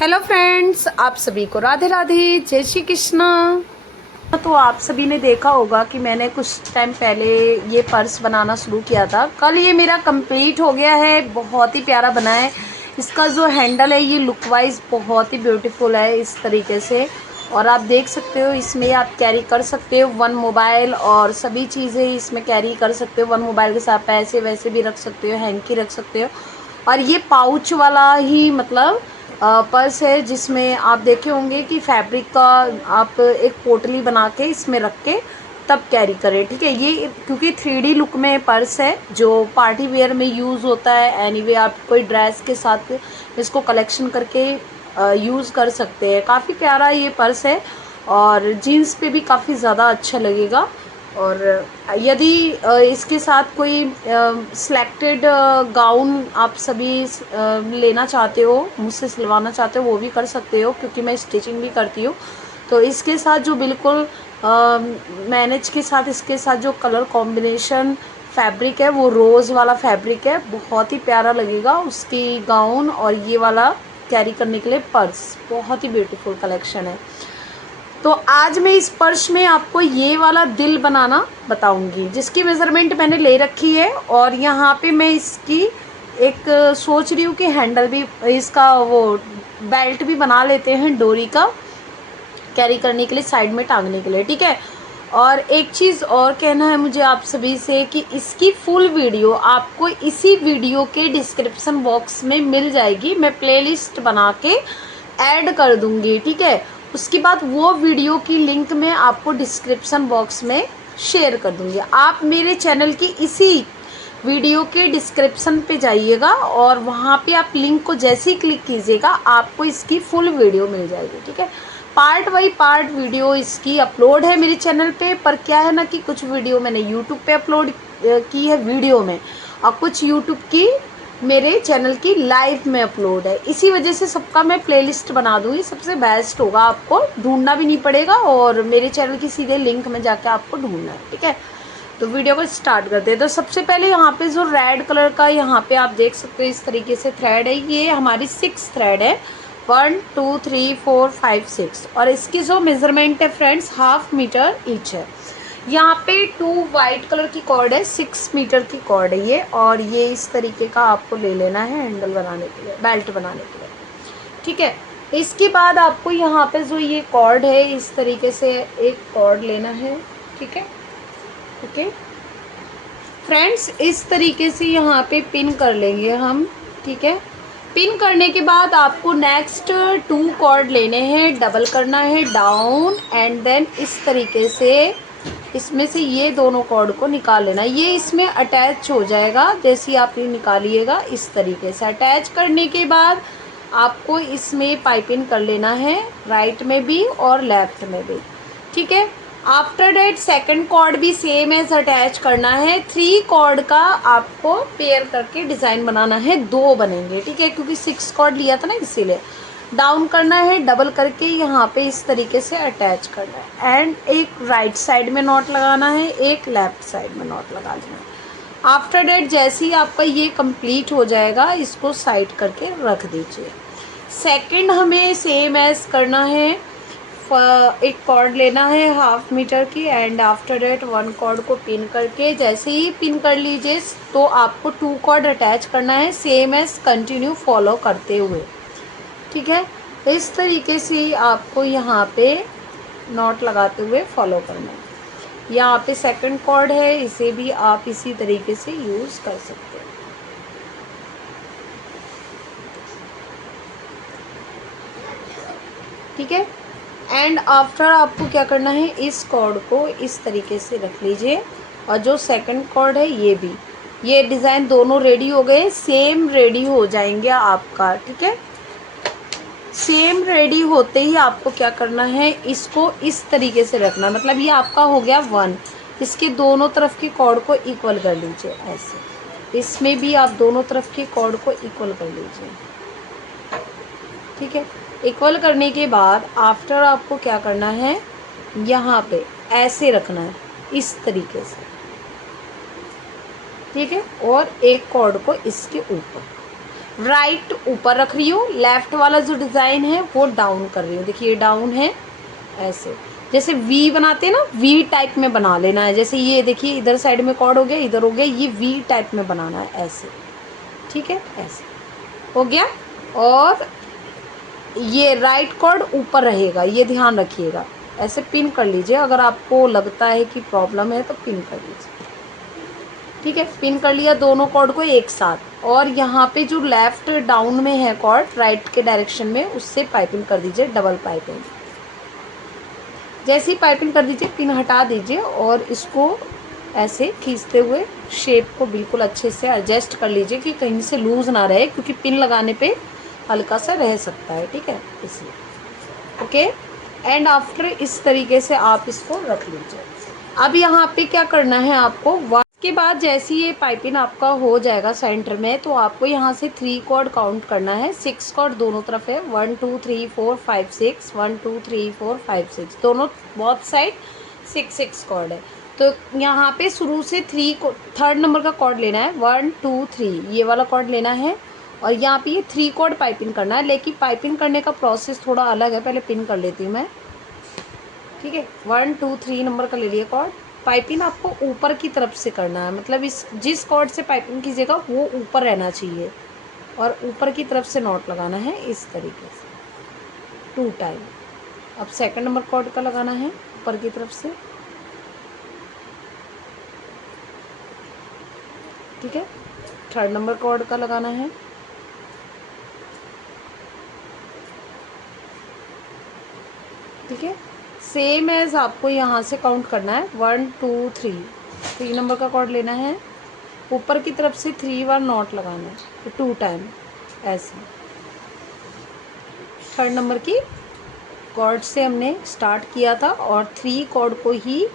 Hello friends, आप सभी को राधे राधे, जय श्री कृष्णा। तो आप सभी ने देखा होगा कि मैंने कुछ टाइम पहले ये पर्स बनाना शुरू किया था। कल ये मेरा कंप्लीट हो गया है। बहुत ही प्यारा बना है। इसका जो हैंडल है ये लुक वाइज बहुत ही ब्यूटीफुल है इस तरीके से। और आप देख सकते हो इसमें आप कैरी कर सकते हो वन मोबाइल और सभी चीज़ें इसमें कैरी कर सकते हो। वन मोबाइल के साथ पैसे वैसे भी रख सकते हो, हैंकी रख सकते हो। और ये पाउच वाला ही मतलब पर्स है जिसमें आप देखे होंगे कि फैब्रिक का आप एक पोटली बना के इसमें रख के तब कैरी करें। ठीक है, ये क्योंकि 3D लुक में पर्स है जो पार्टी वेयर में यूज़ होता है। एनीवे आप कोई ड्रेस के साथ इसको कलेक्शन करके यूज़ कर सकते हैं। काफ़ी प्यारा ये पर्स है और जीन्स पे भी काफ़ी ज़्यादा अच्छा लगेगा। और यदि इसके साथ कोई सिलेक्टेड गाउन आप सभी लेना चाहते हो, मुझसे सिलवाना चाहते हो, वो भी कर सकते हो क्योंकि मैं स्टिचिंग भी करती हूँ। तो इसके साथ जो बिल्कुल मैनेज के साथ इसके साथ जो कलर कॉम्बिनेशन फैब्रिक है वो रोज़ वाला फैब्रिक है, बहुत ही प्यारा लगेगा उसकी गाउन। और ये वाला कैरी करने के लिए पर्स बहुत ही ब्यूटीफुल कलेक्शन है। तो आज मैं इस पर्स में आपको ये वाला दिल बनाना बताऊंगी जिसकी मेज़रमेंट मैंने ले रखी है। और यहाँ पे मैं इसकी एक सोच रही हूँ कि हैंडल भी इसका वो बेल्ट भी बना लेते हैं डोरी का कैरी करने के लिए, साइड में टांगने के लिए। ठीक है, और एक चीज़ और कहना है मुझे आप सभी से कि इसकी फुल वीडियो आपको इसी वीडियो के डिस्क्रिप्शन बॉक्स में मिल जाएगी। मैं प्लेलिस्ट बना के ऐड कर दूंगी। ठीक है, उसके बाद वो वीडियो की लिंक मैं आपको डिस्क्रिप्शन बॉक्स में शेयर कर दूंगी। आप मेरे चैनल की इसी वीडियो के डिस्क्रिप्शन पे जाइएगा और वहाँ पे आप लिंक को जैसे ही क्लिक कीजिएगा आपको इसकी फुल वीडियो मिल जाएगी। ठीक है, पार्ट बाई पार्ट वीडियो इसकी अपलोड है मेरे चैनल पे। पर क्या है ना कि कुछ वीडियो मैंने यूट्यूब पे अपलोड की है वीडियो में और कुछ यूट्यूब की मेरे चैनल की लाइव में अपलोड है। इसी वजह से सबका मैं प्लेलिस्ट बना दूँगी, सबसे बेस्ट होगा। आपको ढूंढना भी नहीं पड़ेगा और मेरे चैनल की सीधे लिंक में जाके आपको ढूंढना है। ठीक है, तो वीडियो को स्टार्ट करते हैं। तो सबसे पहले यहाँ पे जो रेड कलर का यहाँ पे आप देख सकते हो इस तरीके से थ्रेड है, ये हमारी 6 थ्रेड है। 1 2 3 4 5 6 और इसकी जो मेजरमेंट है फ्रेंड्स 1/2 मीटर ईच है। यहाँ पे 2 वाइट कलर की कॉर्ड है, 6 मीटर की कॉर्ड है ये। और ये इस तरीके का आपको ले लेना है हैंडल बनाने के लिए, बेल्ट बनाने के लिए। ठीक है, इसके बाद आपको यहाँ पे जो ये कॉर्ड है इस तरीके से एक कॉर्ड लेना है। ठीक है, ओके फ्रेंड्स, इस तरीके से यहाँ पे पिन कर लेंगे हम। ठीक है, पिन करने के बाद आपको नेक्स्ट 2 कॉर्ड लेने हैं, डबल करना है डाउन एंड देन इस तरीके से इसमें से ये दोनों कॉर्ड को निकाल लेना। ये इसमें अटैच हो जाएगा जैसे ही आप ये निकालिएगा। इस तरीके से अटैच करने के बाद आपको इसमें पाइपिंग कर लेना है, राइट में भी और लेफ्ट में भी। ठीक है, आफ्टर डेट सेकंड कॉर्ड भी सेम एज अटैच करना है। 3 कॉर्ड का आपको पेयर करके डिज़ाइन बनाना है, 2 बनेंगे। ठीक है, क्योंकि 6 कॉर्ड लिया था ना इसीलिए। डाउन करना है, डबल करके यहाँ पे इस तरीके से अटैच करना है एंड एक राइट साइड में नॉट लगाना है, एक लेफ्ट साइड में नॉट लगा देना है। आफ्टर डेट जैसे ही आपका ये कंप्लीट हो जाएगा इसको साइड करके रख दीजिए। सेकंड हमें सेम एज करना है, एक कॉर्ड लेना है 1/2 मीटर की एंड आफ्टर डेट 1 कॉर्ड को पिन करके जैसे ही पिन कर लीजिए तो आपको 2 कॉर्ड अटैच करना है सेम एज कंटिन्यू फॉलो करते हुए। ठीक है, इस तरीके से आपको यहाँ पे नॉट लगाते हुए फॉलो करना है। यहाँ पे सेकंड कॉर्ड है, इसे भी आप इसी तरीके से यूज़ कर सकते हैं। ठीक है, एंड आफ्टर आपको क्या करना है, इस कॉर्ड को इस तरीके से रख लीजिए और जो सेकंड कॉर्ड है ये भी, ये डिज़ाइन दोनों रेडी हो गए, सेम रेडी हो जाएंगे आपका। ठीक है, सेम रेडी होते ही आपको क्या करना है, इसको इस तरीके से रखना, मतलब ये आपका हो गया 1। इसके दोनों तरफ के कॉर्ड को इक्वल कर लीजिए ऐसे। इसमें भी आप दोनों तरफ के कॉर्ड को इक्वल कर लीजिए। ठीक है, इक्वल करने के बाद आफ्टर आपको क्या करना है, यहाँ पे ऐसे रखना है इस तरीके से। ठीक है, और एक कॉर्ड को इसके ऊपर राइट ऊपर रख रही हूँ, लेफ्ट वाला जो डिज़ाइन है वो डाउन कर रही हूँ। देखिए डाउन है ऐसे, जैसे वी बनाते हैं ना, वी टाइप में बना लेना है। जैसे ये देखिए इधर साइड में कॉर्ड हो गया, इधर हो गया, ये वी टाइप में बनाना है ऐसे, ठीक है, ऐसे हो गया। और ये राइट कॉर्ड ऊपर रहेगा, ये ध्यान रखिएगा। ऐसे पिन कर लीजिए, अगर आपको लगता है कि प्रॉब्लम है तो पिन कर लीजिए, ठीक है। पिन कर लिया दोनों कॉर्ड को एक साथ। और यहाँ पे जो लेफ्ट डाउन में है कॉर्ड राइट के डायरेक्शन में, उससे पाइपिंग कर दीजिए, डबल पाइपिंग। जैसे ही पाइपिंग कर दीजिए पिन हटा दीजिए और इसको ऐसे खींचते हुए शेप को बिल्कुल अच्छे से एडजस्ट कर लीजिए कि कहीं से लूज ना रहे, क्योंकि पिन लगाने पे हल्का सा रह सकता है, ठीक है, इसलिए। ओके, एंड आफ्टर इस तरीके से आप इसको रख लीजिए। अब यहाँ पे क्या करना है आपको, के बाद जैसे ये पाइपिंग आपका हो जाएगा सेंटर में, तो आपको यहाँ से 3 कॉर्ड काउंट करना है। 6 कॉर्ड दोनों तरफ है, 1 2 3 4 5 6, 1 2 3 4 5 6, दोनों बोथ साइड 6 6 कॉर्ड है। तो यहाँ पे शुरू से थर्ड नंबर का कॉर्ड लेना है, 1 2 3 ये वाला कॉर्ड लेना है। और यहाँ पे ये 3 कॉर्ड पाइपिंग करना है, लेकिन पाइपिंग करने का प्रोसेस थोड़ा अलग है। पहले पिन कर लेती हूँ मैं, ठीक है। 1 2 3 नंबर का ले लिया कॉर्ड। पाइपिंग आपको ऊपर की तरफ से करना है, मतलब इस जिस कॉर्ड से पाइपिंग कीजिएगा वो ऊपर रहना चाहिए, और ऊपर की तरफ से नॉट लगाना है इस तरीके से 2 टाइम। अब सेकंड नंबर कॉर्ड का लगाना है ऊपर की तरफ से, ठीक है। थर्ड नंबर कॉर्ड का लगाना है, ठीक है। सेम एज आपको यहाँ से काउंट करना है, 1 2 3, 3 नंबर का कॉर्ड लेना है, ऊपर की तरफ से 3 बार नॉट लगाना है 2 टाइम ऐसे। थर्ड नंबर की कॉर्ड से हमने स्टार्ट किया था, और 3 कॉर्ड को ही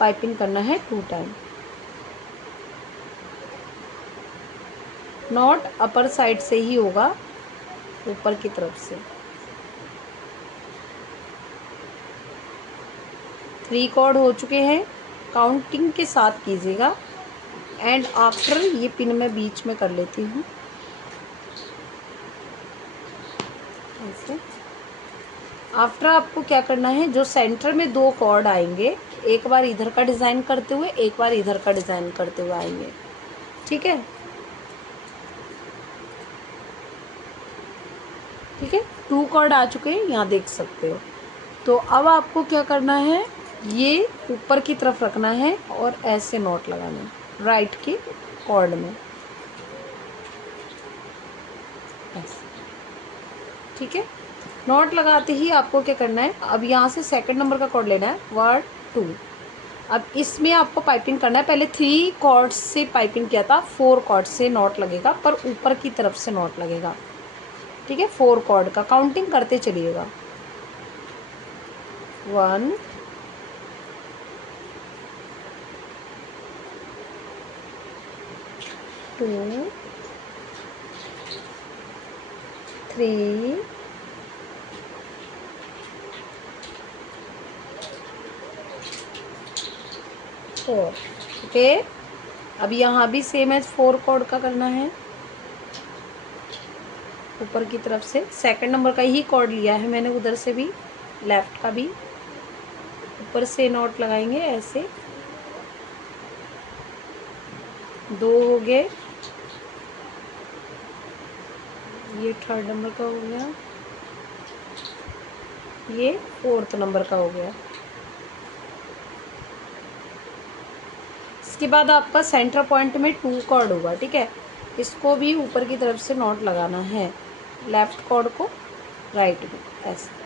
पाइपिंग करना है 2 टाइम। नॉट अपर साइड से ही होगा, ऊपर की तरफ से। 3 कॉर्ड हो चुके हैं, काउंटिंग के साथ कीजिएगा। एंड आफ्टर ये पिन मैं बीच में कर लेती हूँ ऐसे। आफ्टर आपको क्या करना है, जो सेंटर में 2 कॉर्ड आएंगे, एक बार इधर का डिज़ाइन करते हुए, एक बार इधर का डिज़ाइन करते हुए आएंगे, ठीक है, ठीक है। 2 कॉर्ड आ चुके हैं, यहाँ देख सकते हो। तो अब आपको क्या करना है, ये ऊपर की तरफ रखना है और ऐसे नॉट लगाना है राइट के कॉर्ड में ऐसे, ठीक है। नॉट लगाते ही आपको क्या करना है, अब यहाँ से सेकंड नंबर का कॉर्ड लेना है, 1 2। अब इसमें आपको पाइपिंग करना है। पहले 3 कॉर्ड से पाइपिंग किया था, 4 कॉर्ड से नॉट लगेगा, पर ऊपर की तरफ से नॉट लगेगा, ठीक है। 4 कॉर्ड का काउंटिंग करते चलिएगा, 1 2 3 4, ओके। अब यहाँ भी सेम एज 4 कॉर्ड का करना है, ऊपर की तरफ से सेकंड नंबर का ही कॉर्ड लिया है मैंने, उधर से भी लेफ्ट का भी ऊपर से नॉट लगाएंगे ऐसे। 2 हो गए, ये थर्ड नंबर का हो गया, ये फोर्थ नंबर का हो गया। इसके बाद आपका सेंटर पॉइंट में 2 कॉर्ड होगा, ठीक है। इसको भी ऊपर की तरफ से नॉट लगाना है, लेफ्ट कॉर्ड को राइट में ऐसे।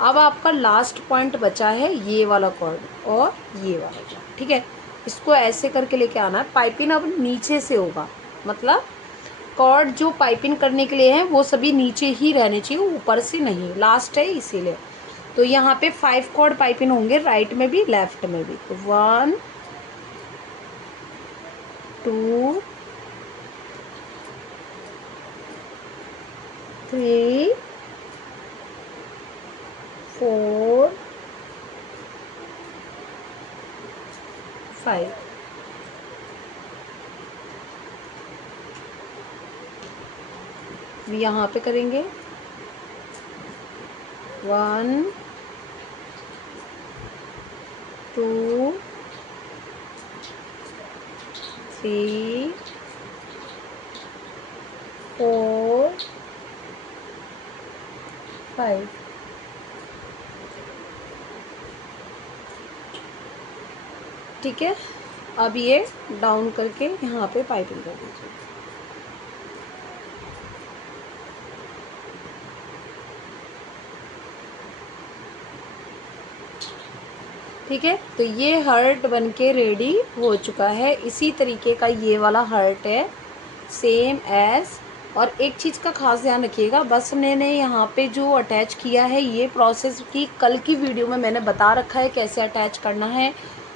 अब आपका लास्ट पॉइंट बचा है ये वाला कॉर्ड और ये वाला कॉर्ड, ठीक है। इसको ऐसे करके लेके आना है। पाइपिंग अब नीचे से होगा, मतलब कॉर्ड जो पाइपिंग करने के लिए है वो सभी नीचे ही रहने चाहिए, ऊपर से नहीं, लास्ट है इसीलिए। तो यहाँ पे 5 कॉर्ड पाइपिंग होंगे, राइट में भी लेफ्ट में भी। 1 2 3 4 5। यहाँ पे करेंगे 1 2 3 4 5। ठीक है, अब ये डाउन करके यहाँ पे पाइपिंग कर दीजिए। ठीक है, तो ये हर्ट बनके रेडी हो चुका है। इसी तरीके का ये वाला हर्ट है, सेम एज। और एक चीज़ का खास ध्यान रखिएगा, बस मैंने यहाँ पे जो अटैच किया है ये प्रोसेस की कल की वीडियो में मैंने बता रखा है कैसे अटैच करना है।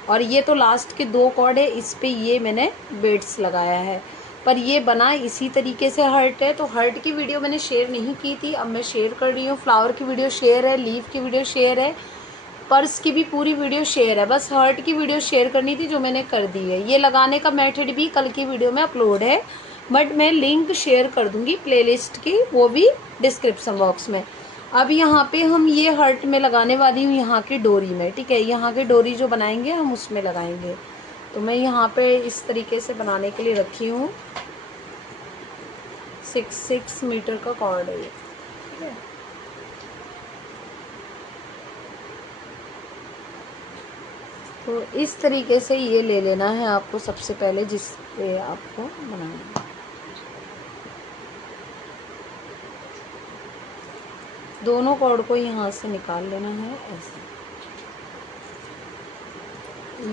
और ये तो लास्ट के 2 कॉर्ड है, इस पे ये मैंने बेड्स लगाया है। पर ये बना इसी तरीके से हर्ट है। तो हर्ट की वीडियो मैंने शेयर नहीं की थी, अब मैं शेयर कर रही हूँ। फ्लावर की वीडियो शेयर है, लीफ की वीडियो शेयर है, पर्स की भी पूरी वीडियो शेयर है। बस हर्ट की वीडियो शेयर करनी थी जो मैंने कर दी है। ये लगाने का मेथड भी कल की वीडियो में अपलोड है, बट मैं लिंक शेयर कर दूंगी प्लेलिस्ट की, वो भी डिस्क्रिप्शन बॉक्स में। अब यहाँ पे हम ये हर्ट में लगाने वाली हूँ यहाँ की डोरी में। ठीक है, यहाँ की डोरी जो बनाएंगे हम उसमें लगाएंगे। तो मैं यहाँ पे इस तरीके से बनाने के लिए रखी हूँ। 6 मीटर का कॉर्ड है ये। ठीक है, तो इस तरीके से ये ले लेना है आपको सबसे पहले, जिस पे आपको बनाना है। दोनों कॉर्ड को यहाँ से निकाल लेना है ऐसे,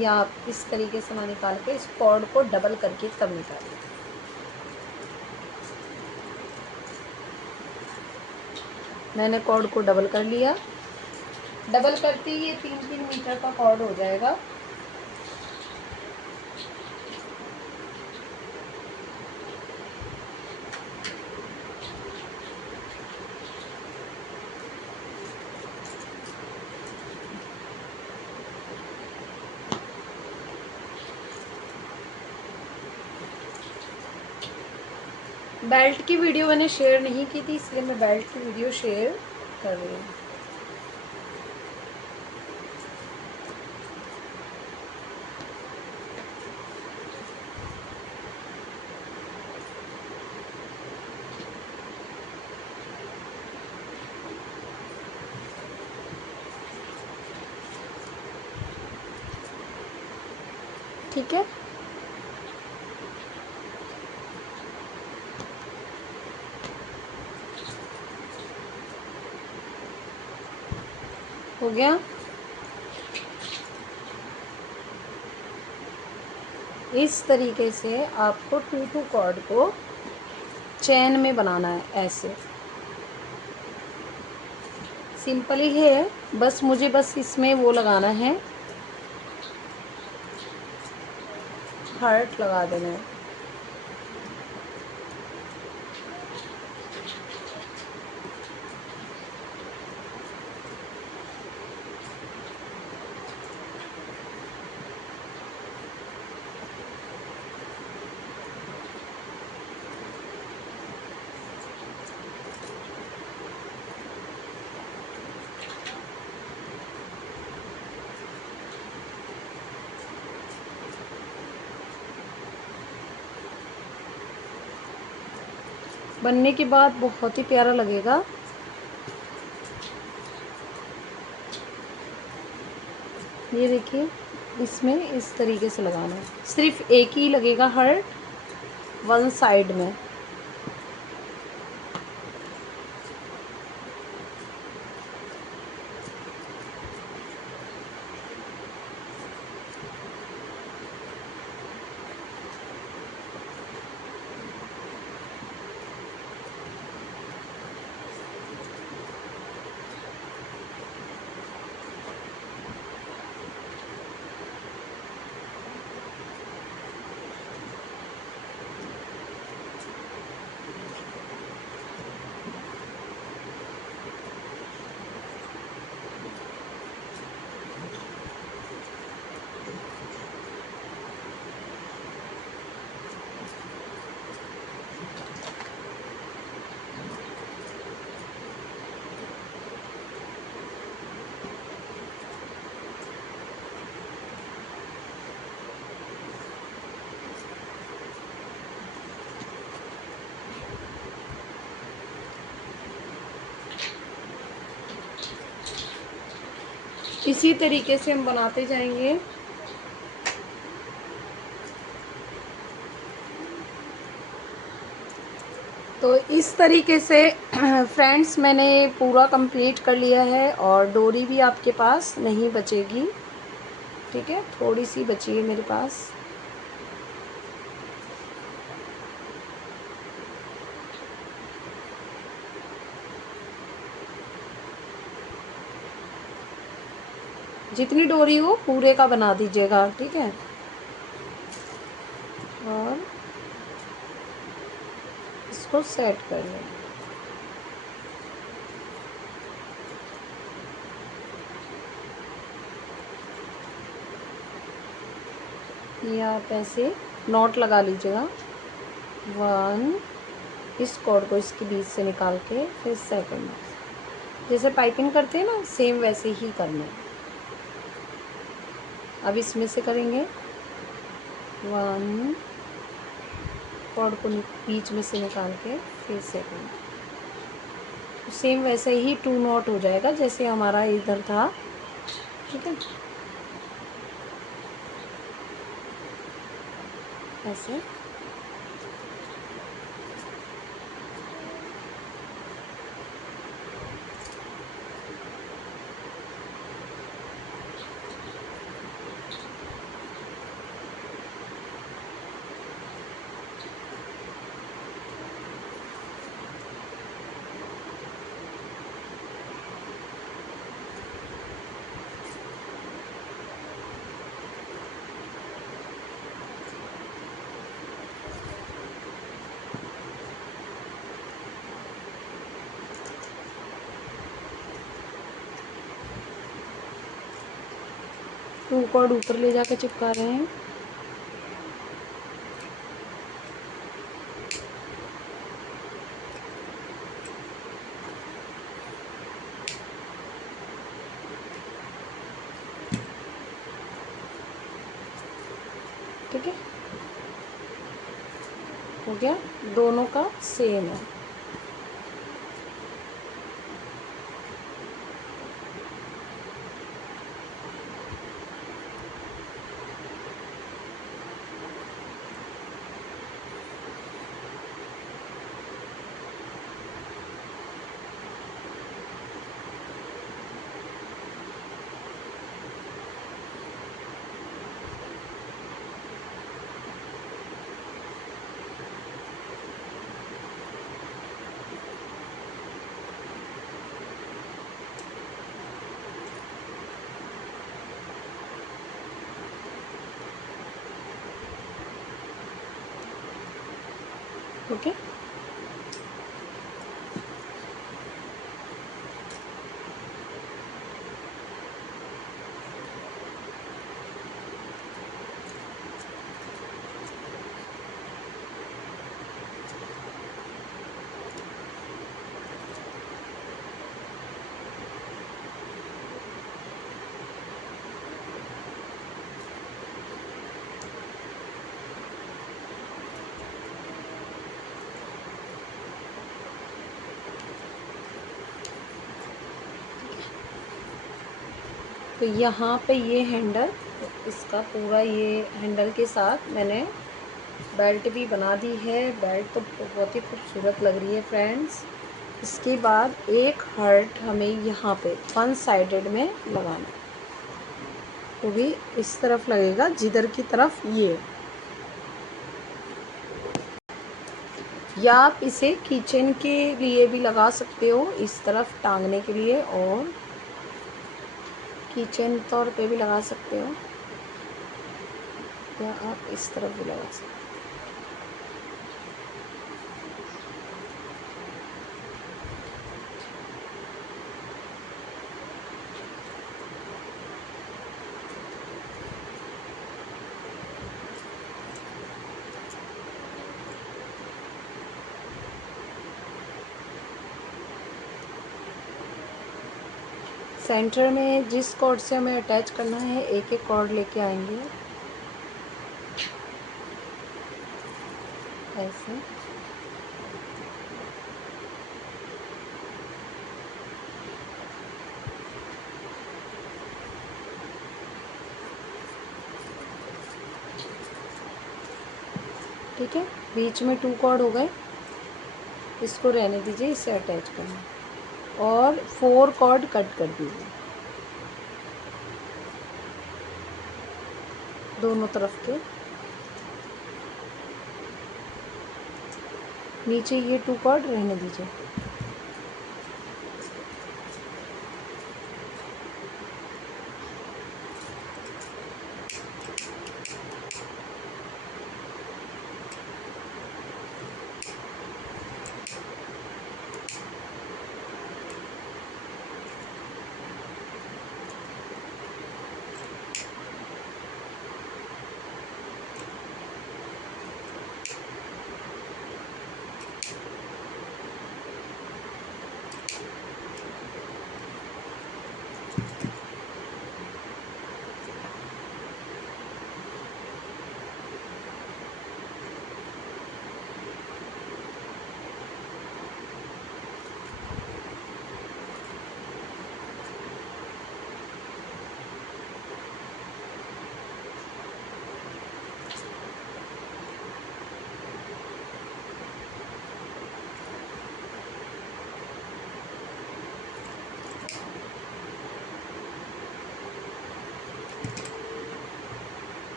या आप इस तरीके से ना निकाल के इस कॉर्ड को डबल करके तब निकालिए। मैंने कॉर्ड को डबल कर लिया। डबल करते ही ये 3 मीटर का कॉर्ड हो जाएगा। बेल्ट की वीडियो मैंने शेयर नहीं की थी, इसलिए मैं बेल्ट की वीडियो शेयर कर रही हूँ। ठीक है, हो गया। इस तरीके से आपको 2 कॉर्ड को चैन में बनाना है ऐसे। सिंपल ही है, बस मुझे बस इसमें वो लगाना है, हार्ट लगा देना है। बनने के बाद बहुत ही प्यारा लगेगा। ये देखिए, इसमें इस तरीके से लगाना है, सिर्फ एक ही लगेगा हर्ट, वन साइड में। इसी तरीके से हम बनाते जाएंगे। तो इस तरीके से फ्रेंड्स मैंने पूरा कंप्लीट कर लिया है और डोरी भी आपके पास नहीं बचेगी। ठीक है, थोड़ी सी बची है मेरे पास। जितनी डोरी हो पूरे का बना दीजिएगा। ठीक है, और इसको सेट कर लें। ये आप ऐसे नॉट लगा लीजिएगा। 1, इस कॉर्ड को इसके बीच से निकाल के फिर सेकंड, जैसे पाइपिंग करते हैं ना, सेम वैसे ही करना है। अब इसमें से करेंगे 1, कॉर्ड को बीच में से निकाल के फिर सेकंड, सेम वैसे ही 2 नॉट हो जाएगा जैसे हमारा इधर था। ठीक है, ऐसे। टू कॉर्ड ऊपर ले जाके चिपका रहे हैं। ठीक है, हो गया, दोनों का सेम है। ओके, तो यहाँ पे ये हैंडल, इसका पूरा ये हैंडल के साथ मैंने बेल्ट भी बना दी है। बेल्ट तो बहुत ही खूबसूरत लग रही है फ्रेंड्स। इसके बाद एक हार्ट हमें यहाँ पे 1 साइडेड में लगाना है, वो भी इस तरफ लगेगा जिधर की तरफ ये, या आप इसे किचन के लिए भी लगा सकते हो, इस तरफ टांगने के लिए, और किचन तौर पे भी लगा सकते हो, या आप इस तरफ भी लगा सकते हो। सेंटर में जिस कॉर्ड से हमें अटैच करना है, एक एक कॉर्ड लेके आएंगे ऐसे। ठीक है, बीच में 2 कॉर्ड हो गए, इसको रहने दीजिए, इसे अटैच करना और 4 कॉर्ड कट कर दीजिए दोनों तरफ के। नीचे ये 2 कॉर्ड रहने दीजिए।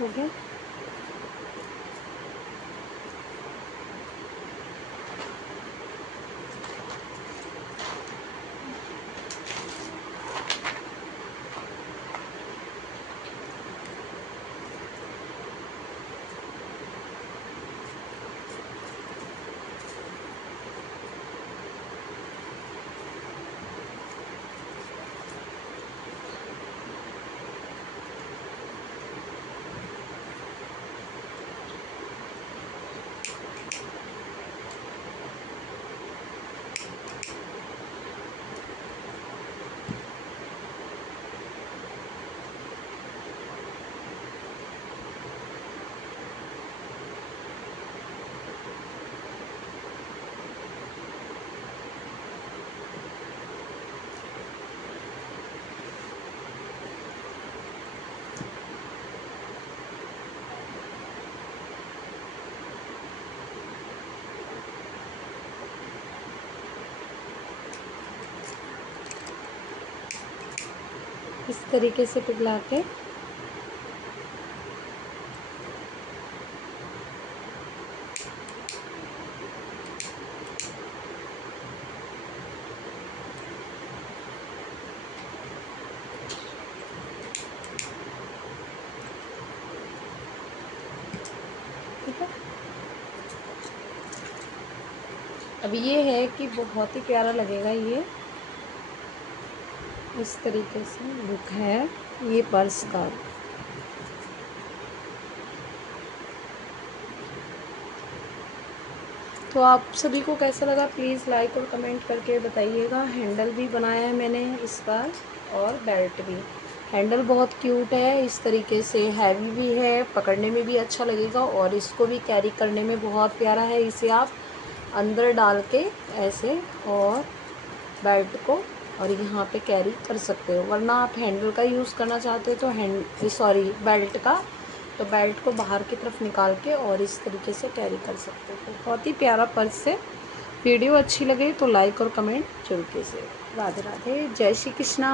हो गया। इस तरीके से पिघला के ठीक है। अब ये है कि बहुत ही प्यारा लगेगा ये, इस तरीके से लुक है ये पर्स का। तो आप सभी को कैसा लगा प्लीज़ लाइक और कमेंट करके बताइएगा। हैंडल भी बनाया है मैंने इस बार और बेल्ट भी। हैंडल बहुत क्यूट है, इस तरीके से हैवी भी है, पकड़ने में भी अच्छा लगेगा और इसको भी कैरी करने में बहुत प्यारा है। इसे आप अंदर डाल के ऐसे और बेल्ट को और यहाँ पे कैरी कर सकते हो, वरना आप हैंडल का यूज़ करना चाहते हो तो बेल्ट का, तो बेल्ट को बाहर की तरफ निकाल के और इस तरीके से कैरी कर सकते हो। बहुत ही प्यारा पर्स है। वीडियो अच्छी लगे तो लाइक और कमेंट जरूर कीजिए। राधे राधे, जय श्री कृष्णा।